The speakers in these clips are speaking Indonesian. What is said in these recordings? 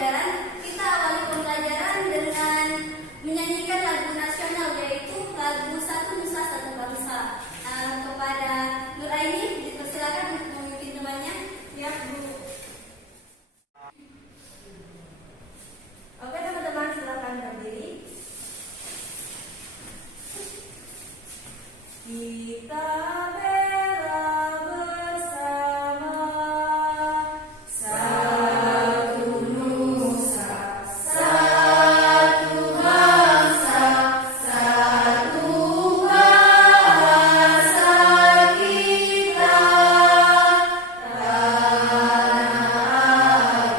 pembelajaran, kita awali pembelajaran dengan menyanyikan lagu nasional, yaitu lagu Satu Nusa Satu Bangsa. Kepada Nuraini dipersilakan untuk memimpin temannya. Ya, Bu. Oke teman-teman, silakan berdiri. Kita bela bersama satu nusa, satu bangsa, satu bahasa kita, tanah air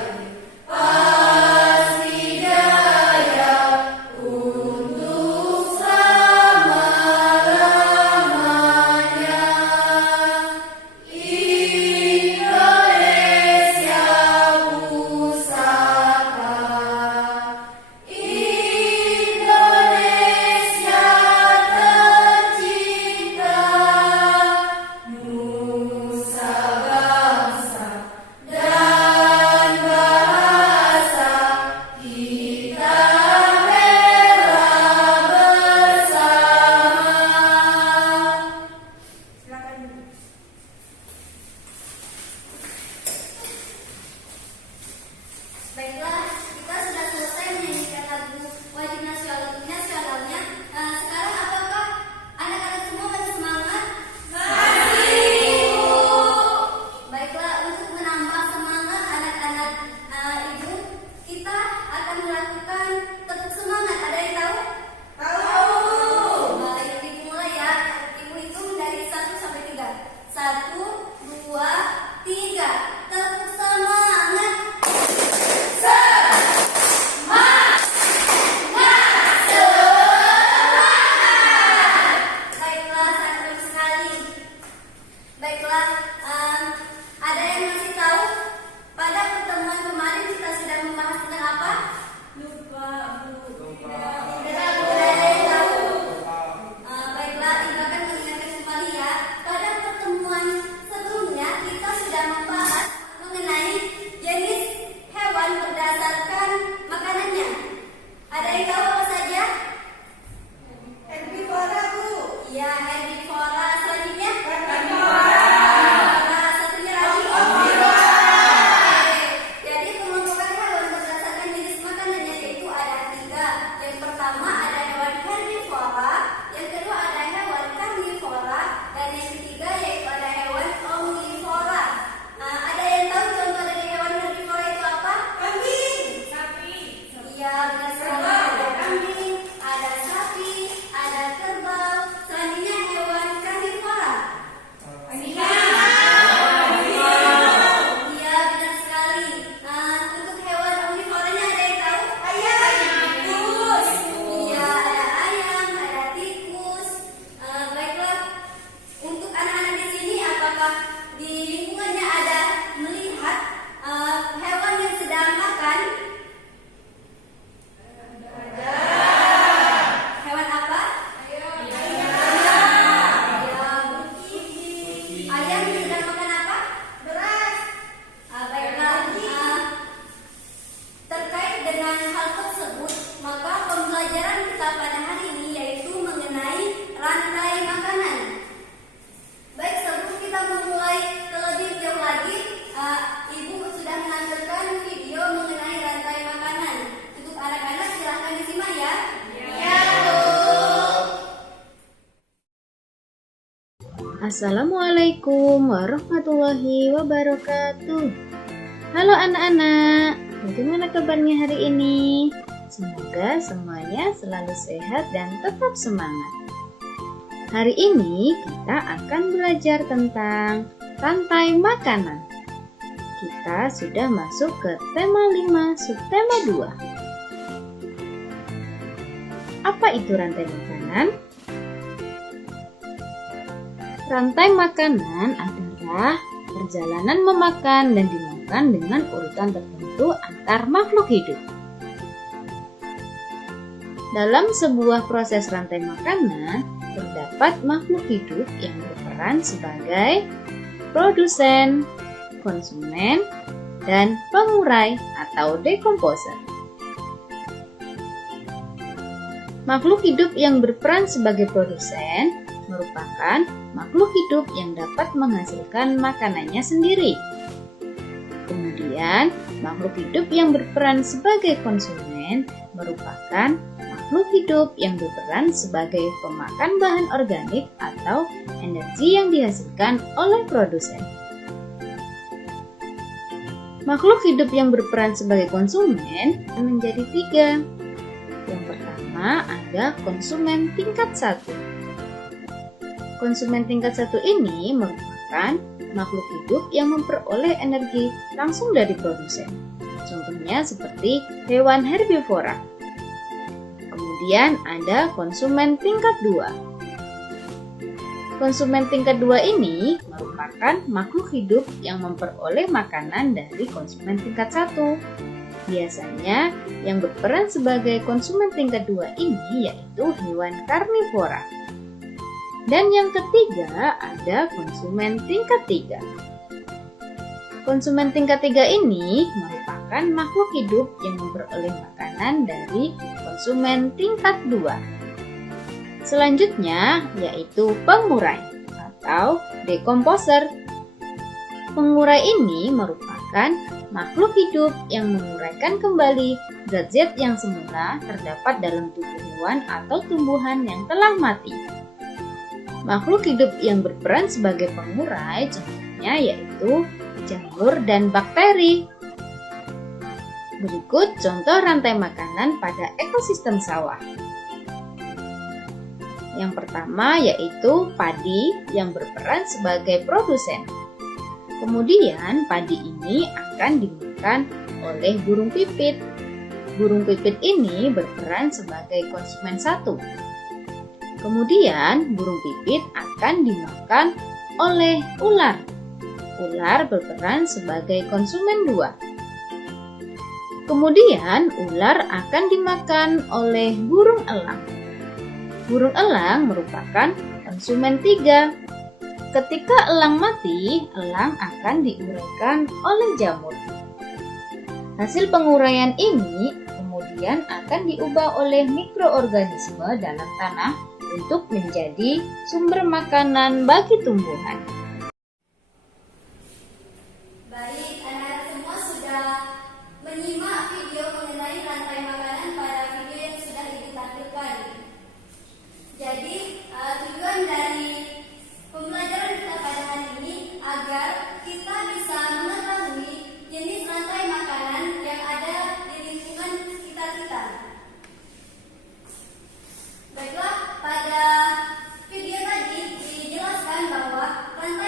pasti jaya untuk selama-lamanya. Indonesia pusaka, Indonesia tercinta, nusa bangsa dan bahasa kita bela bersama. Silakan. Baiklah, kita sudah selesai menyanyikan lagu wajib nasionalnya. Sekarang apakah anak-anak semua masih semangat? Masih, Bu. Baiklah, untuk menambah semangat anak-anak Ibu, kita akan melakukan tetap semangat. Ada yang tahu? Tahu. Baik, Ibu mulai ya. Ibu hitung dari 1 sampai 3. 1, 2, 3. Tetap semangat. Baiklah, sangat sekali. Baiklah, ada yang masih tahu pada pertemuan kemarin kita sudah membahas tentang apa? Lupa, Bu. Tidak ada yang tahu. Baiklah, Ibu akan mengingatkan kembali ya. Pada pertemuan sebelumnya kita sudah membahas mengenai jenis hewan berdasarkan makanannya. Ada yang tahu apa saja? Herbivora, Bu. Ya, herbivora. Selanjutnya? Karnivora. Satunya lagi? Oke. Jadi pengelompokan hewan berdasarkan jenis makanannya yaitu ada 3. Yang pertama ada hewan herbivora, yang kedua ada hewan karnivora, dan yang ketiga yaitu ada hewan omnivora. Ada yang tahu contoh dari hewan herbivora itu apa? Kambing. Sapi. Iya, benar sekali. Ada kambing, ada sapi, ada kerbau. Selanjutnya hewan karnivora. Iya, benar sekali. Untuk hewan omnivoranya ada yang tahu? Ayam. Tikus. Iya, ada ayam, ada tikus. Baiklah, untuk anak-anak di sini, apakah di lingkungannya ada melihat hewan yang sedang makan? Hewan apa? Ayam. Ayam sedang makan apa? Beras. Baiklah, terkait dengan hal tersebut, maka pembelajaran kita pada hari ini yaitu mengenai rantai makanan. Baik, sebelum kita memulai terlebih jauh lagi, Ibu sudah menampilkan video mengenai rantai makanan. Untuk anak-anak silahkan disimak ya. Ya, Bu. Assalamualaikum warahmatullahi wabarakatuh. Halo anak-anak, bagaimana kabarnya hari ini? Semoga semuanya selalu sehat dan tetap semangat. Hari ini kita akan belajar tentang rantai makanan. Kita sudah masuk ke tema 5, subtema 2. Apa itu rantai makanan? Rantai makanan adalah perjalanan memakan dan dimakan dengan urutan tertentu antar makhluk hidup. Dalam sebuah proses rantai makanan, terdapat makhluk hidup yang berperan sebagai produsen, konsumen, dan pengurai atau decomposer. Makhluk hidup yang berperan sebagai produsen merupakan makhluk hidup yang dapat menghasilkan makanannya sendiri. Kemudian, makhluk hidup yang berperan sebagai konsumen merupakan makhluk hidup yang berperan sebagai pemakan bahan organik atau energi yang dihasilkan oleh produsen. Makhluk hidup yang berperan sebagai konsumen menjadi 3. Yang pertama ada konsumen tingkat 1. Konsumen tingkat 1 ini merupakan makhluk hidup yang memperoleh energi langsung dari produsen. Contohnya seperti hewan herbivora. Kemudian ada konsumen tingkat 2. Konsumen tingkat 2 ini merupakan makhluk hidup yang memperoleh makanan dari konsumen tingkat 1. Biasanya yang berperan sebagai konsumen tingkat 2 ini yaitu hewan karnivora. Dan yang ketiga ada konsumen tingkat 3. Konsumen tingkat 3 ini merupakan makhluk hidup yang memperoleh makanan dari konsumen tingkat 2. Selanjutnya yaitu pengurai atau decomposer. Pengurai ini merupakan makhluk hidup yang menguraikan kembali zat-zat yang semula terdapat dalam tubuh hewan atau tumbuhan yang telah mati. Makhluk hidup yang berperan sebagai pengurai contohnya yaitu jamur dan bakteri. Berikut contoh rantai makanan pada ekosistem sawah. Yang pertama yaitu padi yang berperan sebagai produsen. Kemudian padi ini akan dimakan oleh burung pipit. Burung pipit ini berperan sebagai konsumen 1. Kemudian burung pipit akan dimakan oleh ular. Ular berperan sebagai konsumen 2. Kemudian ular akan dimakan oleh burung elang. Burung elang merupakan konsumen 3. Ketika elang mati, elang akan diuraikan oleh jamur. Hasil penguraian ini kemudian akan diubah oleh mikroorganisme dalam tanah untuk menjadi sumber makanan bagi tumbuhan. Baik, anak-anak semua sudah menyimak video mengenai rantai makanan pada video yang sudah Ibu tampilkan. Jadi, tujuan dari pembelajaran kita pada hari ini agar kita bisa mengetahui jenis rantai makanan yang ada di lingkungan sekitar kita. Baiklah, pada video tadi dijelaskan bahwa rantai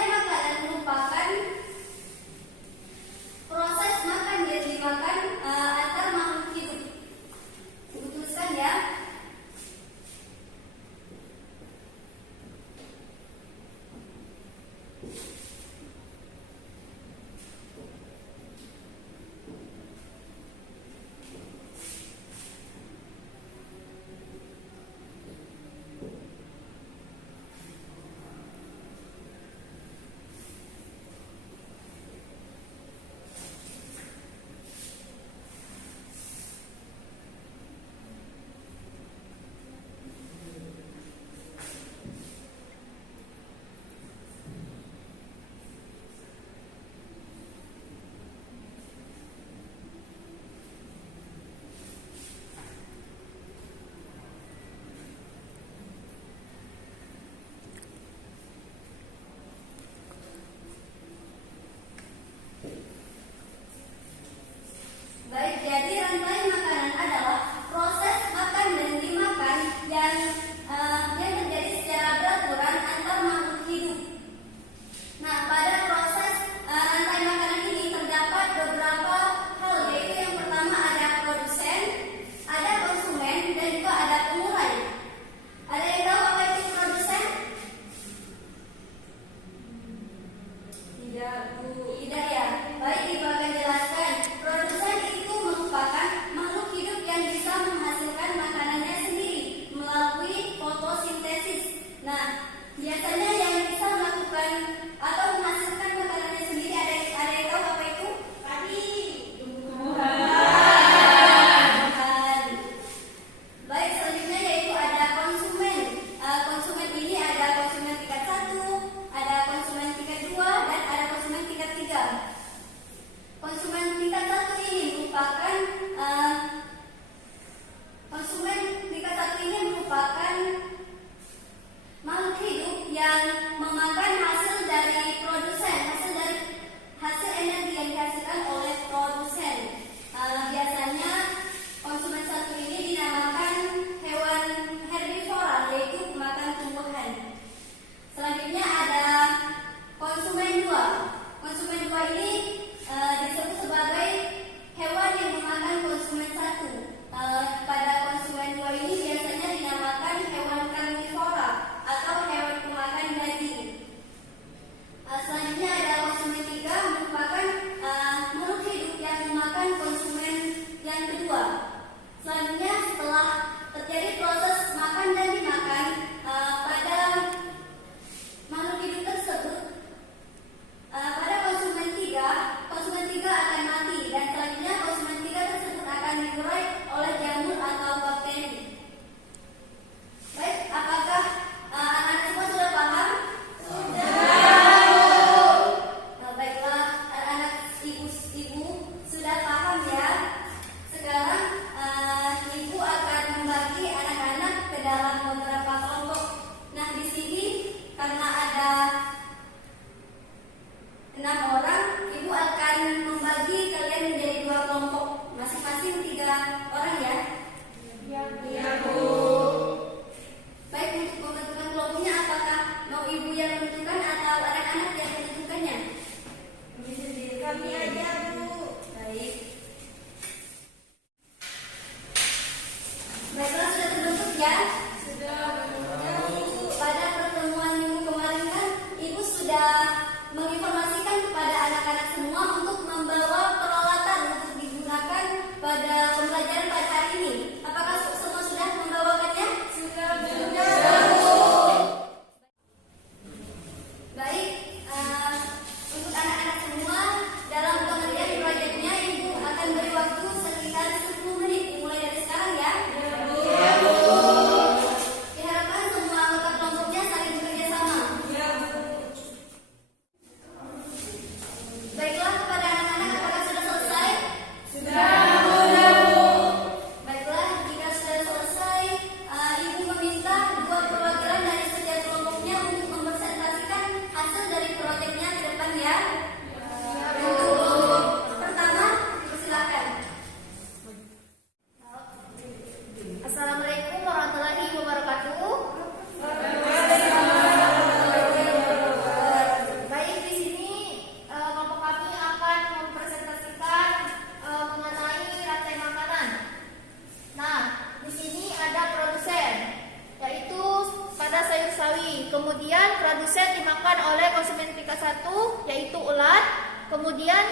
Kemudian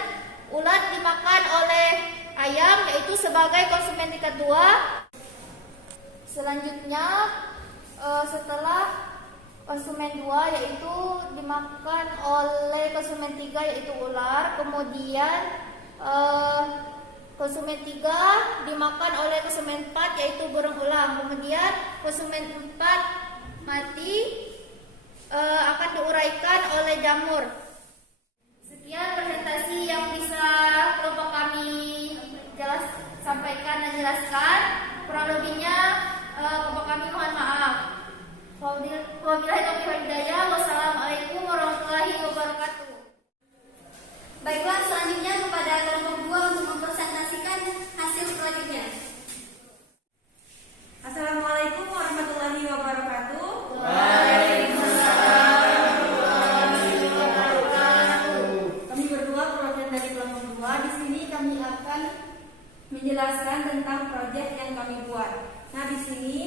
ulat dimakan oleh ayam, yaitu sebagai konsumen tingkat 2. Selanjutnya setelah konsumen 2 yaitu dimakan oleh konsumen 3 yaitu ular. Kemudian konsumen 3 dimakan oleh konsumen 4 yaitu burung elang. Kemudian konsumen 4 mati akan diuraikan oleh jamur. Sekian presentasi yang bisa kelompok kami sampaikan dan jelaskan. Kurang lebihnya kelompok kami mohon maaf. Wabillahi taufiq wal hidayah. Wassalamualaikum warahmatullahi wabarakatuh. Baiklah, selanjutnya kepada kelompok 2 untuk mempresentasikan hasil proyeknya. Assalamualaikum warahmatullahi wabarakatuh. Kami berdua perwakilan dari kelompok 2. Di sini kami akan menjelaskan tentang proyek yang kami buat. Nah, di sini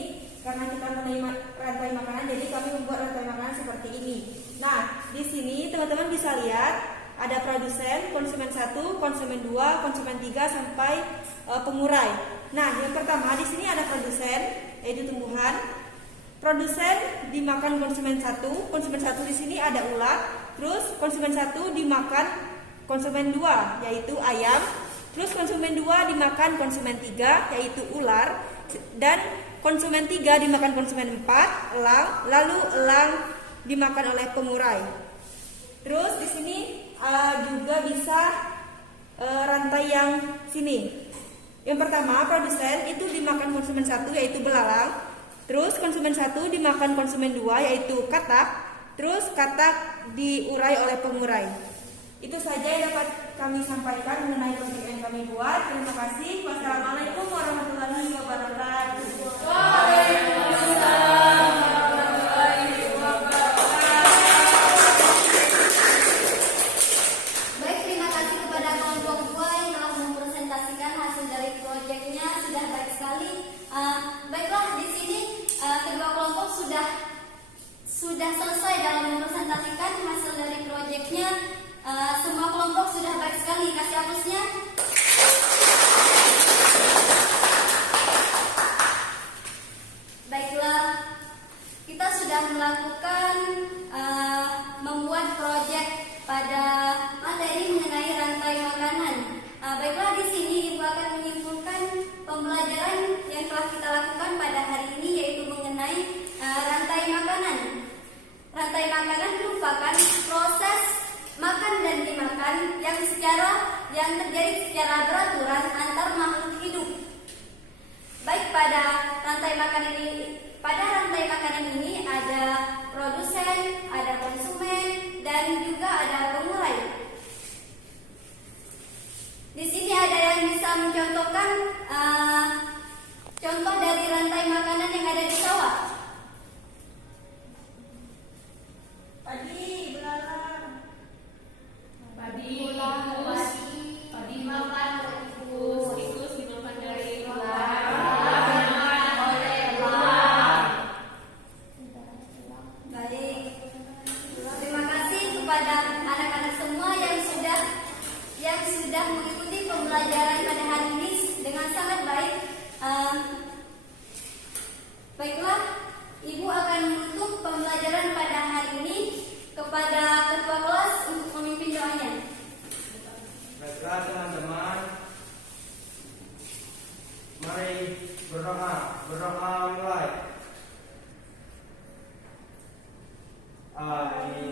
karena kita menerima rantai makanan, jadi kami membuat rantai makanan seperti ini. Nah, di sini teman-teman bisa lihat ada produsen, konsumen 1, konsumen 2, konsumen 3 sampai pengurai. Nah, yang pertama di sini ada produsen, yaitu tumbuhan. Produsen dimakan konsumen 1, konsumen 1 di sini ada ulat. Terus konsumen 1 dimakan konsumen 2, yaitu ayam. Terus konsumen 2 dimakan konsumen 3, yaitu ular. Dan konsumen 3 dimakan konsumen 4, elang. Lalu elang dimakan oleh pengurai. Terus di sini juga bisa rantai yang sini. Yang pertama, produsen itu dimakan konsumen 1 yaitu belalang. Terus konsumen 1 dimakan konsumen 2 yaitu katak. Terus katak diurai oleh pengurai. Itu saja yang dapat kami sampaikan mengenai proyek yang kami buat. Terima kasih. Wassalamualaikum warahmatullahi wabarakatuh. Baik, terima kasih kepada kelompok 2 yang telah mempresentasikan hasil dari proyeknya. Sudah baik sekali. Baiklah, di sini kedua kelompok sudah selesai dalam mempresentasikan hasil dari proyeknya. Semua kelompok sudah baik sekali. Kasih aplausnya. Baiklah, kita sudah melakukan membuat proyek pada materi mengenai rantai makanan. Baiklah, di sini Ibu akan menyimpulkan pembelajaran yang telah kita lakukan pada hari ini, yaitu mengenai rantai makanan. Rantai makanan merupakan proses makan dan dimakan yang terjadi secara beraturan antar makhluk hidup. Baik, pada rantai makanan ini ada produsen, ada konsumen, dan juga ada pengurai. Di sini ada yang bisa mencontohkan contoh dari rantai makanan yang ada di sawah. Padi, belalang. Padi makan tikus dimakan dari ular. Baik, terima kasih kepada anak-anak semua yang sudah mengikuti pembelajaran pada hari ini dengan sangat baik. Baiklah, Ibu akan menutup pembelajaran pada hari ini kepada ketua kelas untuk memimpin doanya. Baiklah teman-teman, mari berdoa mulai. Amin.